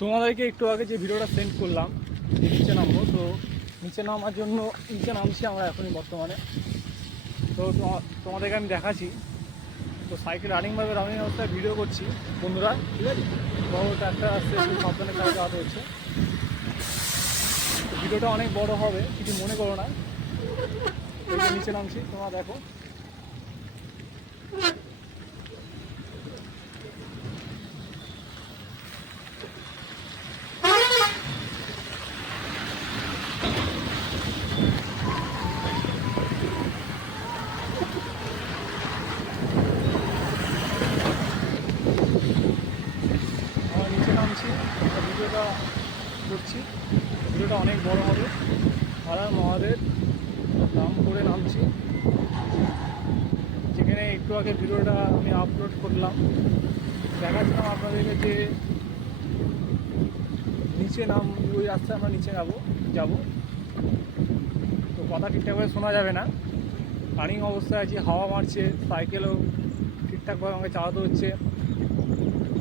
তোমাদেরকে একটু আগে যে ভিডিওটা সেন্ড করলাম যে নিচে নামবো, তো নিচে নামার জন্য নিচে নামছি আমরা এখনই বর্তমানে। তো তোমাদেরকে আমি দেখাচ্ছি। তো সাইকেল রানিং অবস্থায় ভিডিও করছি বন্ধুরা, ঠিক আছে। বড় একটা আসছে, একটু সাবধানে কাজ যাওয়া হচ্ছে। ভিডিওটা অনেক বড় হবে, কিছু মনে করো না। নিচে নামছি, তোমরা দেখো। আমরা নিচে নামছি, ভিডিওটা করছি। ভিডিওটা অনেক বড় হবে। হারার মহাদেব নাম করে নামছি, যেখানে একটু আগে ভিডিওটা আমি আপলোড করলাম। দেখাচ্ছিলাম আপনাদেরকে যে নিচে ওই রাস্তায় আমরা নিচে যাবো। তো কথা ঠিকঠাকভাবে শোনা যাবে না, রানিং অবস্থায় আছি, হাওয়া মারছে, সাইকেলও ঠিকঠাকভাবে আমাকে চালাতে হচ্ছে।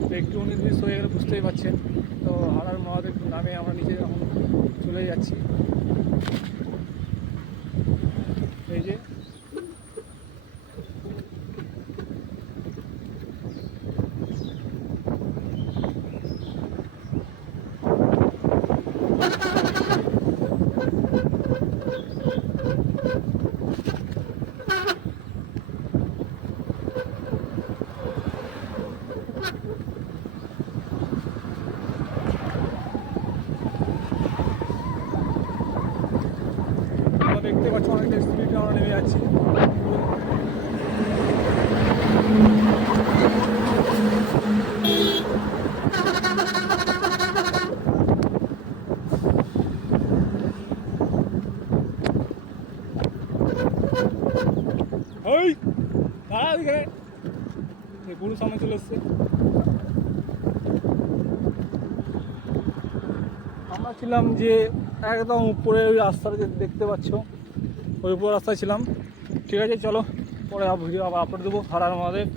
তো একটু 19-20 হয়ে গেলে বুঝতেই পারছেন। তো হারার মহাদেব নামে আমরা নিচে এখন চলে যাচ্ছি। এই যে দেখতে পাচ্ছি অনেকটা স্পিডে আমরা নেমে যাচ্ছি। ওই দাঁড়া, দিকে গরু সামনে চলে এসছে। আমরা ছিলাম যে একদম উপরে ওই রাস্তাটা যে দেখতে পাচ্ছ, ওই উপর রাস্তায় ছিলাম। ঠিক আছে, চলো পরে ভিডিও আবার আপলোড দেবো। হারার মহাদেব।